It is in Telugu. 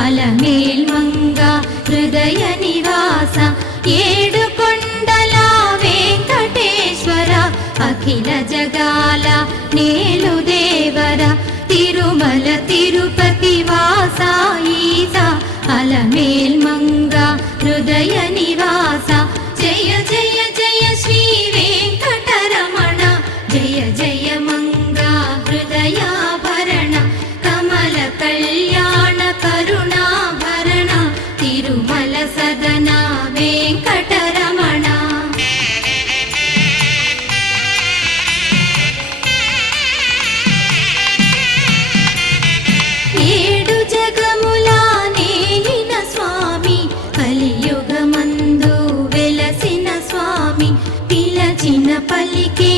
అలమేల్మంగ హృదయ నివాస ఏడుకొండల వెంకటేశ్వర అఖిల జగాల నేలు దేవర తిరుమల తిరుపతి వాస ఈస అలమేల్మంగ హృదయ నివాస జయ జయ జయ శ్రీ వెంకటరమణ జయ జయ మంగ హృదయాభరణ కమల కళ్యాణ కరుణాభరణ తిరుమల సదన వెంకటరమణ ఏడు జగముల నేలిన స్వామి కలియుగమందు వెలసిన స్వామి పిలచిన పలికే